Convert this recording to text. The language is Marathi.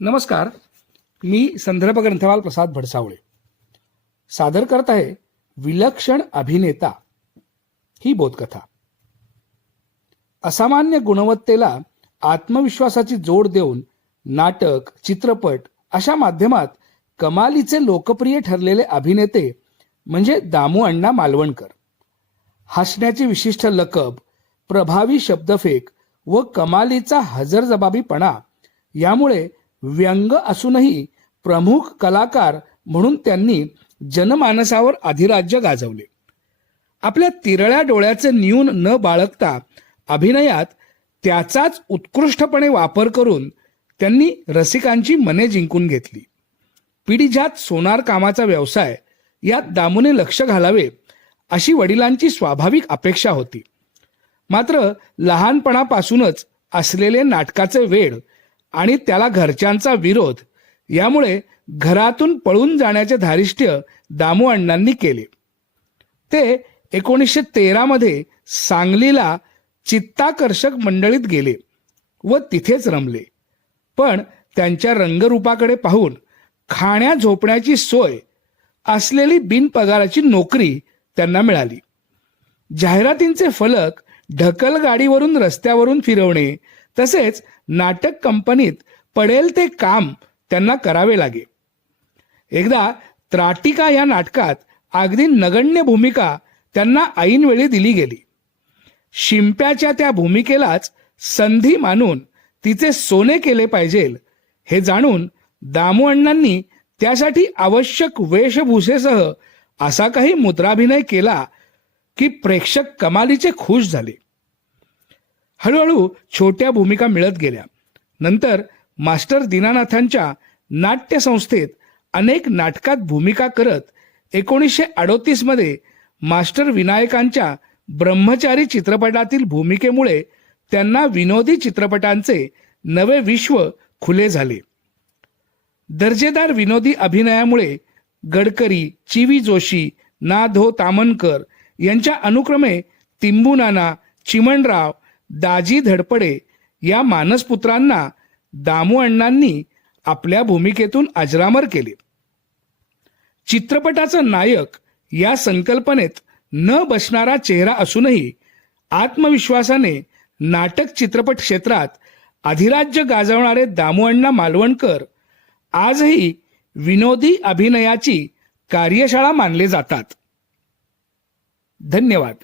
नमस्कार. मी संदर्भ ग्रंथपाल प्रसाद भडसावळे. सादर करत आहे विलक्षण अभिनेता ही बोधकथा. असामान्य गुणवत्तेला आत्मविश्वासाची जोड देऊन नाटक चित्रपट अशा माध्यमात कमालीचे लोकप्रिय ठरलेले अभिनेते म्हणजे दामू अण्णा मालवणकर. हसण्याची विशिष्ट लकब प्रभावी शब्दफेक व कमालीचा हजरजबाबीपणा यामुळे व्यंग असूनही प्रमुख कलाकार म्हणून त्यांनी जनमानसावर अधिराज्य गाजवले. आपल्या तिरळ्या डोळ्याचे न्यून न बाळगता अभिनयात त्याचाच उत्कृष्टपणे वापर करून त्यांनी रसिकांची मने जिंकून घेतली. पिढीजात सोनार कामाचा व्यवसाय यात दामूने लक्ष घालावे अशी वडिलांची स्वाभाविक अपेक्षा होती. मात्र लहानपणापासूनच असलेले नाटकाचे वेड आणि त्याला घरच्यांचा विरोध. यामुळे घरातून पळून जाण्याचे धारिष्ट्य दामू अण्णांनी केले. ते एकोणीसशे तेरामध्ये सांगलीला चित्ताकर्षक मंडळीत गेले व तिथेच रमले. पण त्यांच्या रंगरूपाकडे पाहून खाण्या झोपण्याची सोय असलेली बिनपगाराची नोकरी त्यांना मिळाली. जाहिरातींचे फलक ढकल गाडीवरून रस्त्यावरून फिरवणे तसेच नाटक कंपनीत पडेल ते काम त्यांना करावे लागे. एकदा त्राटिका या नाटकात अगदी नगण्य भूमिका त्यांना ऐनवेळी दिली गेली. शिंप्याच्या त्या भूमिकेलाच संधी मानून तिचे सोने केले पाहिजे हे जाणून दामू अण्णांनी त्यासाठी आवश्यक वेशभूषेसह असा काही मुद्राभिनय केला की प्रेक्षक कमालीचे खुश झाले. हळूहळू छोट्या भूमिका मिळत गेल्या. नंतर मास्टर दीनानाथांच्या नाट्यसंस्थेत अनेक नाटकात भूमिका करत एकोणीसशे अडोतीसमध्ये मास्टर विनायकांच्या ब्रह्मचारी चित्रपटातील भूमिकेमुळे त्यांना विनोदी चित्रपटांचे नवे विश्व खुले झाले. दर्जेदार विनोदी अभिनयामुळे गडकरी चिवी जोशी ना धो तामनकर यांच्या अनुक्रमे तिंबुनाना चिमणराव दाजी धडपडे या मानसपुत्रांना दामू अण्णांनी आपल्या भूमिकेतून अजरामर केले. चित्रपटाचा नायक या संकल्पनेत न बसणारा चेहरा असूनही आत्मविश्वासाने नाटक चित्रपट क्षेत्रात अधिराज्य गाजवणारे दामू अण्णा मालवणकर आजही विनोदी अभिनयाची कार्यशाळा मानले जातात. धन्यवाद.